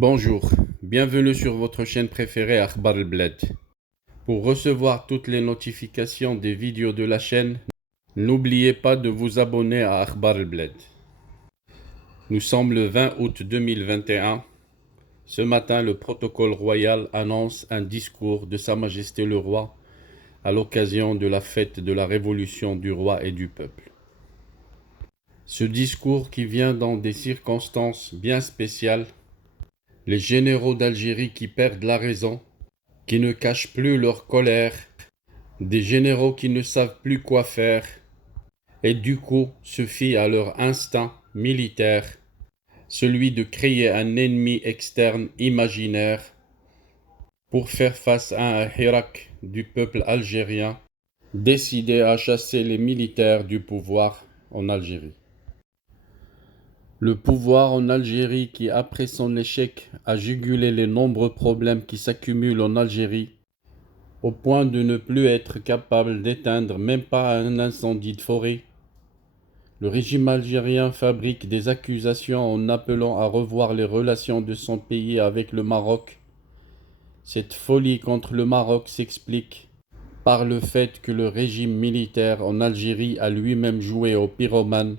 Bonjour, bienvenue sur votre chaîne préférée Akhbar al-Bled. Pour recevoir toutes les notifications des vidéos de la chaîne, n'oubliez pas de vous abonner à Akhbar al-Bled. Nous sommes le 20 août 2021. Ce matin, le protocole royal annonce un discours de Sa Majesté le Roi à l'occasion de la fête de la Révolution du Roi et du Peuple. Ce discours qui vient dans des circonstances bien spéciales, les généraux d'Algérie qui perdent la raison, qui ne cachent plus leur colère, des généraux qui ne savent plus quoi faire, et du coup se fient à leur instinct militaire, celui de créer un ennemi externe imaginaire pour faire face à un Hirak du peuple algérien, décidé à chasser les militaires du pouvoir en Algérie. Le pouvoir en Algérie qui, après son échec, a jugulé les nombreux problèmes qui s'accumulent en Algérie, au point de ne plus être capable d'éteindre même pas un incendie de forêt. Le régime algérien fabrique des accusations en appelant à revoir les relations de son pays avec le Maroc. Cette folie contre le Maroc s'explique par le fait que le régime militaire en Algérie a lui-même joué au pyromane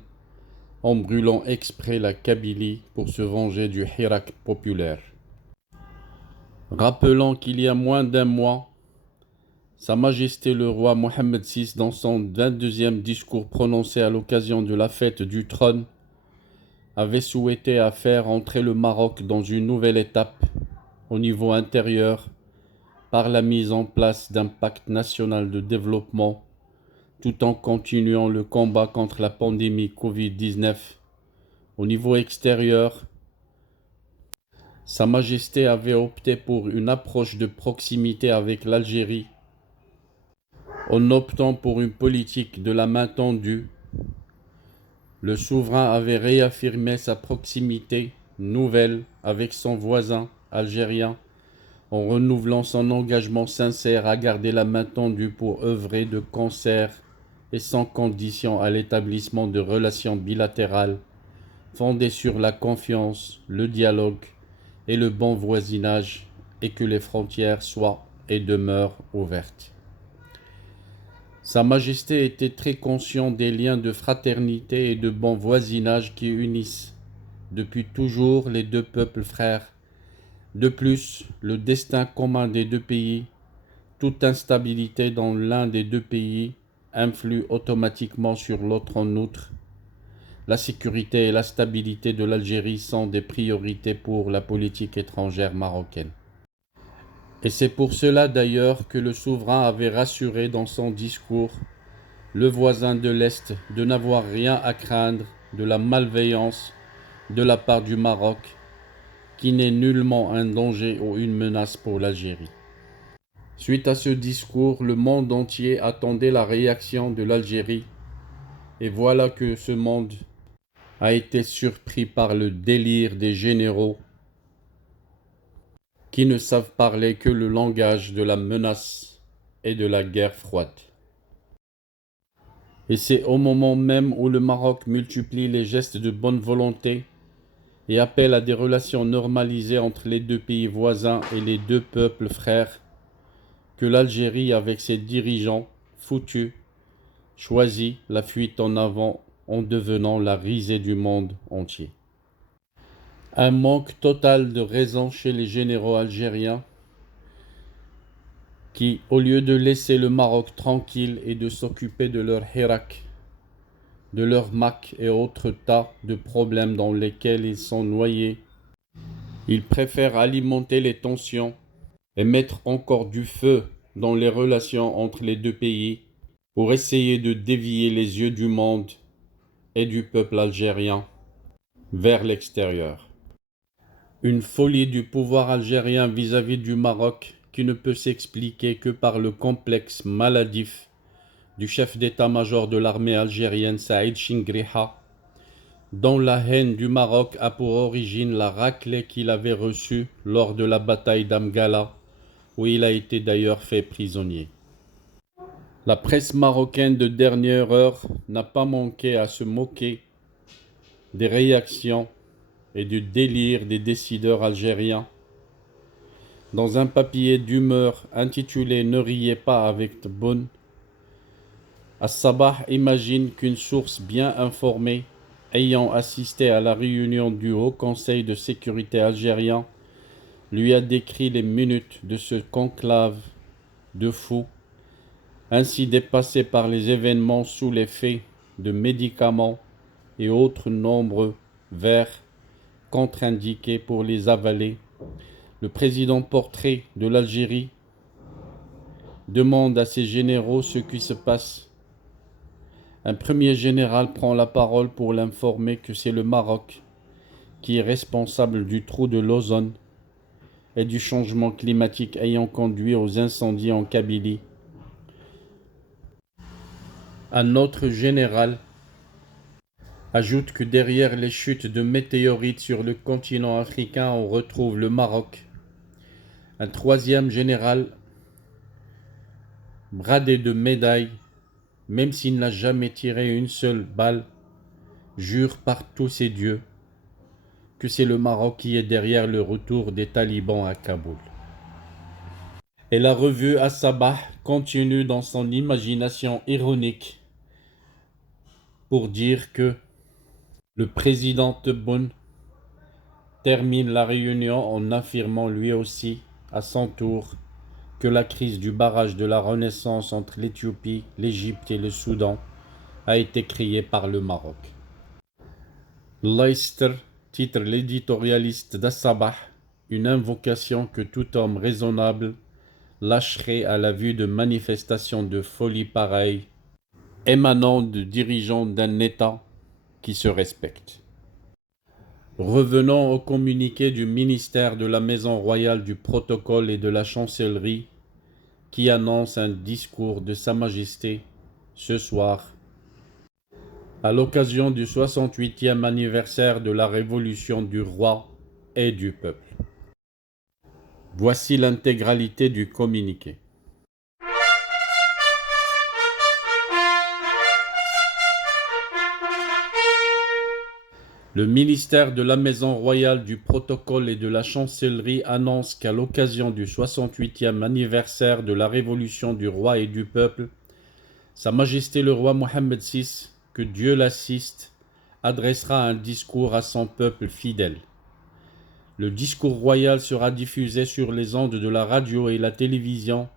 en brûlant exprès la Kabylie pour se venger du Hirak populaire. Rappelons qu'il y a moins d'un mois, Sa Majesté le roi Mohammed VI, dans son 22e discours prononcé à l'occasion de la fête du trône, avait souhaité faire entrer le Maroc dans une nouvelle étape au niveau intérieur par la mise en place d'un pacte national de développement tout en continuant le combat contre la pandémie Covid-19. Au niveau extérieur, Sa Majesté avait opté pour une approche de proximité avec l'Algérie en optant pour une politique de la main tendue. Le souverain avait réaffirmé sa proximité nouvelle avec son voisin algérien en renouvelant son engagement sincère à garder la main tendue pour œuvrer de concert et sans condition à l'établissement de relations bilatérales fondées sur la confiance, le dialogue et le bon voisinage, et que les frontières soient et demeurent ouvertes. Sa Majesté était très conscient des liens de fraternité et de bon voisinage qui unissent depuis toujours les deux peuples frères. De plus, le destin commun des deux pays, toute instabilité dans l'un des deux pays influe automatiquement sur l'autre. En outre, la sécurité et la stabilité de l'Algérie sont des priorités pour la politique étrangère marocaine. Et c'est pour cela d'ailleurs que le souverain avait rassuré dans son discours le voisin de l'Est de n'avoir rien à craindre de la malveillance de la part du Maroc, qui n'est nullement un danger ou une menace pour l'Algérie. Suite à ce discours, le monde entier attendait la réaction de l'Algérie, et voilà que ce monde a été surpris par le délire des généraux qui ne savent parler que le langage de la menace et de la guerre froide. Et c'est au moment même où le Maroc multiplie les gestes de bonne volonté et appelle à des relations normalisées entre les deux pays voisins et les deux peuples frères que l'Algérie, avec ses dirigeants foutus, choisit la fuite en avant en devenant la risée du monde entier. Un manque total de raison chez les généraux algériens qui, au lieu de laisser le Maroc tranquille et de s'occuper de leur Hirak, de leur Mac et autres tas de problèmes dans lesquels ils sont noyés, ils préfèrent alimenter les tensions et mettre encore du feu dans les relations entre les deux pays pour essayer de dévier les yeux du monde et du peuple algérien vers l'extérieur. Une folie du pouvoir algérien vis-à-vis du Maroc qui ne peut s'expliquer que par le complexe maladif du chef d'état-major de l'armée algérienne Saïd Chingriha, dont la haine du Maroc a pour origine la raclée qu'il avait reçue lors de la bataille d'Amgala, où il a été d'ailleurs fait prisonnier. La presse marocaine de dernière heure n'a pas manqué à se moquer des réactions et du délire des décideurs algériens. Dans un papier d'humeur intitulé « Ne riez pas avec Tebboune », As-Sabah imagine qu'une source bien informée, ayant assisté à la réunion du Haut Conseil de sécurité algérien, lui a décrit les minutes de ce conclave de fous, ainsi dépassés par les événements sous l'effet de médicaments et autres nombreux vers contre-indiqués pour les avaler. Le président portrait de l'Algérie demande à ses généraux ce qui se passe. Un premier général prend la parole pour l'informer que c'est le Maroc qui est responsable du trou de l'ozone et du changement climatique ayant conduit aux incendies en Kabylie. Un autre général ajoute que derrière les chutes de météorites sur le continent africain, on retrouve le Maroc. Un troisième général, bradé de médailles, même s'il n'a jamais tiré une seule balle, jure par tous ses dieux que c'est le Maroc qui est derrière le retour des talibans à Kaboul. Et la revue As-Sabah continue dans son imagination ironique pour dire que le président Tebboune termine la réunion en affirmant lui aussi, à son tour, que la crise du barrage de la Renaissance entre l'Éthiopie, l'Égypte et le Soudan a été créée par le Maroc. Leicester titre l'éditorialiste d'As-Sabah une invocation que tout homme raisonnable lâcherait à la vue de manifestations de folie pareilles émanant de dirigeants d'un État qui se respecte. Revenons au communiqué du ministère de la Maison royale du Protocole et de la Chancellerie qui annonce un discours de Sa Majesté ce soir à l'occasion du 68e anniversaire de la Révolution du roi et du peuple. Voici l'intégralité du communiqué. Le ministère de la Maison royale du Protocole et de la Chancellerie annonce qu'à l'occasion du 68e anniversaire de la Révolution du roi et du peuple, Sa Majesté le roi Mohammed VI, que Dieu l'assiste, adressera un discours à son peuple fidèle. Le discours royal sera diffusé sur les ondes de la radio et la télévision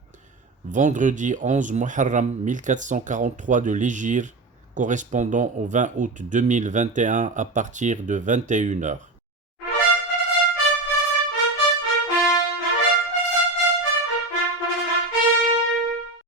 vendredi 11 Muharram 1443 de l'Hégire, correspondant au 20 août 2021 à partir de 21 h.